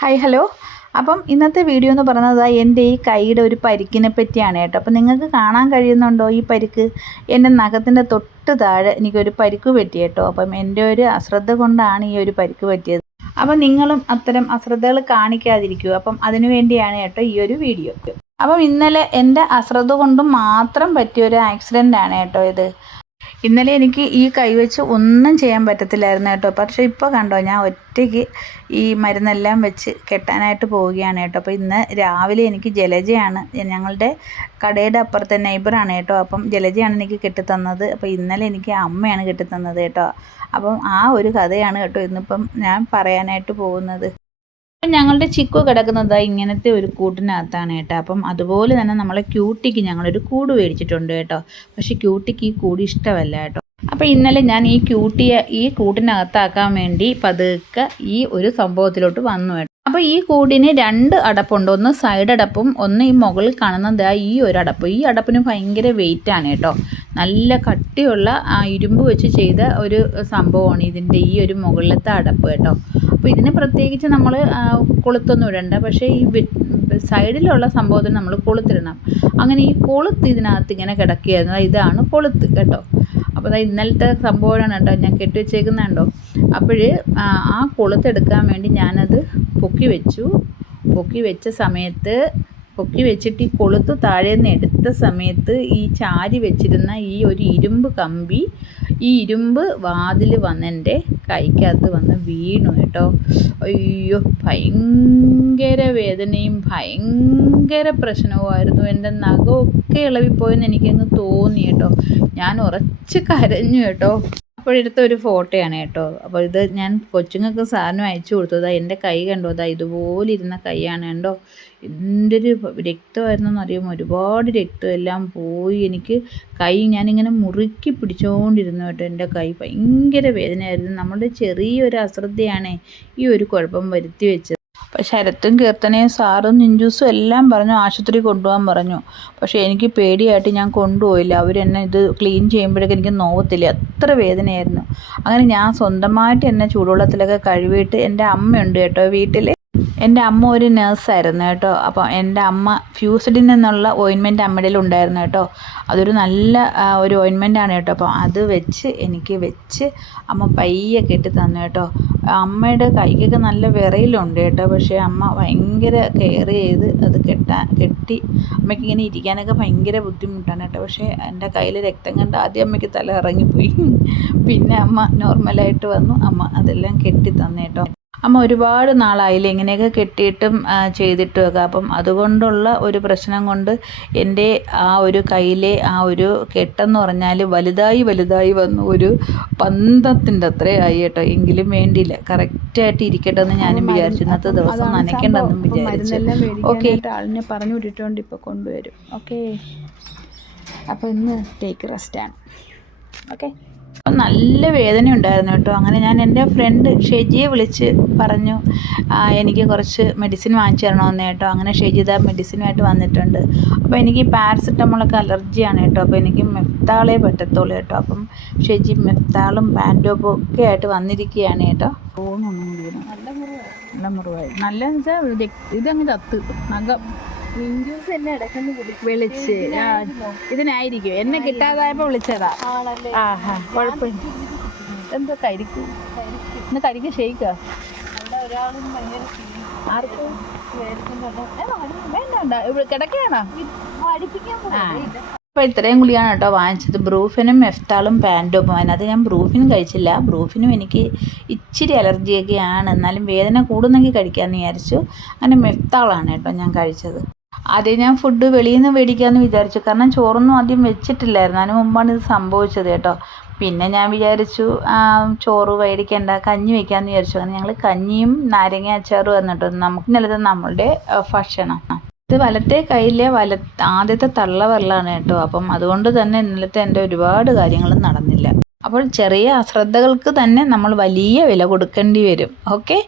Hi hello. അപ്പം ഇന്നത്തെ video എന്ന് പറയുന്നത് എൻ്റെ ഈ കൈയുടെ ഒരു പരിക്കിനെ പറ്റിയാണ് കേട്ടോ. അപ്പം നിങ്ങൾക്ക് കാണാൻ കഴിയുന്നുണ്ടോ ഈ പരിക്ക്? എൻ്റെ നഖത്തിൻ്റെ തൊട്ട് താഴെ എനിക്കൊരു പരിക്ക് പറ്റി കേട്ടോ. അപ്പം എൻ്റെ ഒരു അശ്രദ്ധ കൊണ്ടാണ് ഈ ഒരു പരിക്ക് പറ്റിയത്. അപ്പം നിങ്ങളും അത്തരം അശ്രദ്ധകൾ കാണിക്കാതിരിക്കൂ. അപ്പം അതിനു വേണ്ടിയാണ് കേട്ടോ ഈ ഒരു വീഡിയോ. അപ്പം ഇന്നലെ എൻ്റെ അശ്രദ്ധ കൊണ്ട് മാത്രം പറ്റിയൊരു ആക്സിഡൻ്റ് ആണ് കേട്ടോ ഇത്. ഇന്നലെ എനിക്ക് ഈ കൈ വെച്ച് ഒന്നും ചെയ്യാൻ പറ്റത്തില്ലായിരുന്നു കേട്ടോ. പക്ഷേ ഇപ്പോൾ കണ്ടോ, ഞാൻ ഒറ്റയ്ക്ക് ഈ മരുന്നെല്ലാം വെച്ച് കെട്ടാനായിട്ട് പോവുകയാണ് കേട്ടോ. അപ്പോൾ ഇന്ന് രാവിലെ എനിക്ക് ജലജയാണ്, ഞങ്ങളുടെ കടയുടെ അപ്പുറത്തെ നെയ്ബറാണ് കേട്ടോ. അപ്പം ജലജയാണ് എനിക്ക് കെട്ടിത്തന്നത്. അപ്പോൾ ഇന്നലെ എനിക്ക് അമ്മയാണ് കെട്ടിത്തന്നത് കേട്ടോ. അപ്പം ആ ഒരു കഥയാണ് കേട്ടോ ഇന്നിപ്പം ഞാൻ പറയാനായിട്ട് പോകുന്നത്. അപ്പം ഞങ്ങളുടെ ചിക്കു കിടക്കുന്നത് ഇങ്ങനത്തെ ഒരു കൂട്ടിനകത്താണ് കേട്ടോ. അപ്പം അതുപോലെ തന്നെ നമ്മളെ ക്യൂട്ടിക്ക് ഞങ്ങളൊരു കൂട് മേടിച്ചിട്ടുണ്ട് കേട്ടോ. പക്ഷെ ക്യൂട്ടിക്ക് ഈ കൂട് ഇഷ്ടമല്ല കേട്ടോ. അപ്പോൾ ഇന്നലെ ഞാൻ ഈ ക്യൂട്ടിയെ ഈ കൂട്ടിനകത്താക്കാൻ വേണ്ടി പതുക്കെ ഈ ഒരു സംഭവത്തിലോട്ട് വന്നു കേട്ടോ. അപ്പോൾ ഈ കൂടിന് രണ്ട് അടപ്പുണ്ട്, ഒന്ന് സൈഡ് അടപ്പും ഒന്ന് ഈ മുകളിൽ കാണുന്നത് ഈ ഒരു അടപ്പ്. ഈ അടപ്പിന് ഭയങ്കര വെയിറ്റാണ് കേട്ടോ. നല്ല കട്ടിയുള്ള ഇരുമ്പ് വെച്ച് ചെയ്ത ഒരു സംഭവമാണ് ഇതിൻ്റെ ഈ ഒരു മുകളിലത്തെ അടപ്പ് കേട്ടോ. അപ്പോൾ ഇതിന് പ്രത്യേകിച്ച് നമ്മൾ കൊളുത്തൊന്നും ഇടണ്ട. പക്ഷേ ഈ സൈഡിലുള്ള സംഭവത്തിന് നമ്മൾ കൊളുത്തിടണം. അങ്ങനെ ഈ കൊളുത്ത് ഇതിനകത്ത് ഇങ്ങനെ കിടക്കുകയായിരുന്നു. ഇതാണ് കൊളുത്ത് കേട്ടോ. അപ്പോൾ ഇന്നലത്തെ സംഭവമാണ് കേട്ടോ ഞാൻ കെട്ടിവെച്ചേക്കുന്നുണ്ടോ. അപ്പോൾ ആ കൊളുത്തെടുക്കാൻ വേണ്ടി ഞാനത് പൊക്കി വെച്ചിട്ട് ഈ കൊളുത്ത് താഴെ നിന്ന് എടുത്ത സമയത്ത് ഈ ചാരി വെച്ചിരുന്ന ഈ ഒരു ഇരുമ്പ് കമ്പി ഈ ഇരുമ്പ് വാതിൽ വന്നെൻ്റെ കൈക്കകത്ത് വന്ന് വീണു കേട്ടോ. അയ്യോ, ഭയങ്കര വേദനയും ഭയങ്കര പ്രശ്നവുമായിരുന്നു. എൻ്റെ നഖമൊക്കെ ഇളവിപ്പോയെന്ന് എനിക്കങ്ങ് തോന്നി കേട്ടോ. ഞാൻ ഉറച്ച് കരഞ്ഞു കേട്ടോ. അപ്പോഴെടുത്ത ഒരു ഫോട്ടോയാണ് കേട്ടോ. അപ്പോൾ ഇത് ഞാൻ കൊച്ചുങ്ങൾക്ക് സാധനം അയച്ചു കൊടുത്തതാണ്. എൻ്റെ കൈ കണ്ടോ, ഇതുപോലെ ഇരുന്ന കൈയാണ് കണ്ടോ. എന്തൊരു രക്തമായിരുന്നു എന്നറിയുമോ, ഒരുപാട് രക്തം എല്ലാം പോയി. എനിക്ക് കൈ ഞാനിങ്ങനെ മുറുക്കി പിടിച്ചുകൊണ്ടിരുന്നു കേട്ടോ. എൻ്റെ കൈ ഭയങ്കര വേദനയായിരുന്നു. നമ്മുടെ ചെറിയൊരു അശ്രദ്ധയാണ് ഈ ഒരു കുഴപ്പം വരുത്തി വെച്ചത്. അപ്പോൾ ശരത്തും കീർത്തനയും സാറും നിഞ്ചൂസും എല്ലാം പറഞ്ഞു ആശുപത്രി കൊണ്ടുപോകാൻ പറഞ്ഞു. പക്ഷേ എനിക്ക് പേടിയായിട്ട് ഞാൻ കൊണ്ടുപോയില്ല. അവരെന്നെ ഇത് ക്ലീൻ ചെയ്യുമ്പോഴേക്കും എനിക്ക് നോവത്തില്ല, അത്ര വേദനയായിരുന്നു. അങ്ങനെ ഞാൻ സ്വന്തമായിട്ട് എന്നെ ചൂടുവെള്ളത്തിലൊക്കെ കഴുകിയിട്ട്, എൻ്റെ അമ്മയുണ്ട് കേട്ടോ വീട്ടിൽ. എൻ്റെ അമ്മ ഒരു നേഴ്സായിരുന്നു കേട്ടോ. അപ്പോൾ എൻ്റെ അമ്മ ഫ്യൂസിഡിൻ എന്നുള്ള ഓയിൻമെൻറ്റ് അമ്മയുടെ ഉണ്ടായിരുന്നു കേട്ടോ. അതൊരു നല്ല ഒരു ഓയിൻമെൻറ്റാണ് കേട്ടോ. അപ്പോൾ അത് എനിക്ക് വെച്ച് അമ്മ പയ്യെ കെട്ടി തന്നു കേട്ടോ. അമ്മയുടെ കൈക്കൊക്കെ നല്ല വിറയിലുണ്ട് കേട്ടോ. പക്ഷേ അമ്മ ഭയങ്കര കെയർ ചെയ്ത് അത് കെട്ടി. അമ്മയ്ക്ക് ഇങ്ങനെ ഇരിക്കാനൊക്കെ ഭയങ്കര ബുദ്ധിമുട്ടാണ് കേട്ടോ. പക്ഷേ എൻ്റെ കയ്യിൽ രക്തം കണ്ട് ആദ്യം അമ്മയ്ക്ക് തല ഇറങ്ങിപ്പോയി. പിന്നെ അമ്മ നോർമലായിട്ട് വന്നു. അമ്മ അതെല്ലാം കെട്ടി തന്നു കേട്ടോ. അമ്മ ഒരുപാട് നാളായില്ലേ ഇങ്ങനെയൊക്കെ കെട്ടിയിട്ടും ചെയ്തിട്ടുമൊക്കെ. അപ്പം അതുകൊണ്ടുള്ള ഒരു പ്രശ്നം കൊണ്ട് എൻ്റെ ആ ഒരു കയ്യിലെ ആ ഒരു കെട്ടെന്ന് പറഞ്ഞാൽ വലുതായി വന്നു. ഒരു പന്തത്തിൻ്റെ അത്രയായി കേട്ടോ. എങ്കിലും വേണ്ടിയില്ല, കറക്റ്റായിട്ട് ഇരിക്കട്ടെ എന്ന് ഞാനും വിചാരിച്ചു. ഇന്നത്തെ ദിവസം നനയ്ക്കേണ്ടെന്നും വിചാരിച്ചു. ഓക്കെ, ആളിനെ പറഞ്ഞു വിട്ടിട്ടുണ്ട്, ഇപ്പോൾ കൊണ്ടുവരും. ഓക്കെ, അപ്പോൾ ഇന്ന് ടേക്ക് റെസ്റ്റാണ്. ഓക്കെ, നല്ല വേദന ഉണ്ടായിരുന്നു കേട്ടോ. അങ്ങനെ ഞാൻ എൻ്റെ ഫ്രണ്ട് ഷെജിയെ വിളിച്ച് പറഞ്ഞു എനിക്ക് കുറച്ച് മെഡിസിൻ വാങ്ങിച്ചു തരണമെന്ന് കേട്ടോ. അങ്ങനെ ഷെജിത മെഡിസിനുമായിട്ട് വന്നിട്ടുണ്ട്. അപ്പോൾ എനിക്ക് പാരസെറ്റമോളൊക്കെ അലർജിയാണ് കേട്ടോ. അപ്പോൾ എനിക്ക് മെഫ്താളേ പറ്റത്തുള്ളൂ കേട്ടോ. അപ്പം ഷെജി മെഫ്താളും പാൻറ്റോപ്പും ഒക്കെ ആയിട്ട് വന്നിരിക്കുകയാണ് കേട്ടോ. നല്ല മുറിവായി, നല്ല വെച്ചാൽ ഇതങ്ങ് ചത്ത് നഖം വിളിച്ച് ഇതിനായിരിക്കും എന്നെ കിട്ടാതായപ്പോ വിളിച്ചതാ. ആഹാ, കുഴപ്പമില്ല. എന്തോ കരിക്കും ഇന്ന് കരിക്ക് ഷെയ്ക്കാ. ആർക്കും വേണ്ട, കിടക്കുകയാണോ? അപ്പോൾ ഇത്രയും ഗുളിയാണ് കേട്ടോ വാങ്ങിച്ചത്. ബ്രൂഫിനും മെഫ്താളും പാൻറ്റോപ്പും. അതിനകത്ത് ഞാൻ ബ്രൂഫിനും കഴിച്ചില്ല. ബ്രൂഫിനും എനിക്ക് ഇച്ചിരി അലർജിയൊക്കെയാണ്, എന്നാലും വേദന കൂടുന്നെങ്കിൽ കഴിക്കാമെന്ന് വിചാരിച്ചു. അങ്ങനെ മെഫ്താളാണ് കേട്ടോ ഞാൻ കഴിച്ചത്. ആദ്യം ഞാൻ ഫുഡ് വെളിയിൽ നിന്ന് മേടിക്കാമെന്ന് വിചാരിച്ചു, കാരണം ചോറൊന്നും ആദ്യം വെച്ചിട്ടില്ലായിരുന്നു. അതിന് മുമ്പാണ് ഇത് സംഭവിച്ചത് കേട്ടോ. പിന്നെ ഞാൻ വിചാരിച്ചു ചോറ് മേടിക്കേണ്ട, കഞ്ഞി വയ്ക്കാമെന്ന് വിചാരിച്ചു. അങ്ങനെ ഞങ്ങൾ കഞ്ഞിയും നാരങ്ങ അച്ചാറും വന്നിട്ട് നമുക്ക് ഇന്നലത്തെ നമ്മളുടെ ഭക്ഷണം. ഇത് വലത്തെ കയ്യിലെ ആദ്യത്തെ തള്ളവരലാണ് കേട്ടോ. അപ്പം അതുകൊണ്ട് തന്നെ ഇന്നലത്തെ എൻ്റെ ഒരുപാട് കാര്യങ്ങളും നടന്നില്ല. അപ്പോൾ ചെറിയ അശ്രദ്ധകൾക്ക് തന്നെ നമ്മൾ വലിയ വില കൊടുക്കേണ്ടി വരും. ഓക്കെ.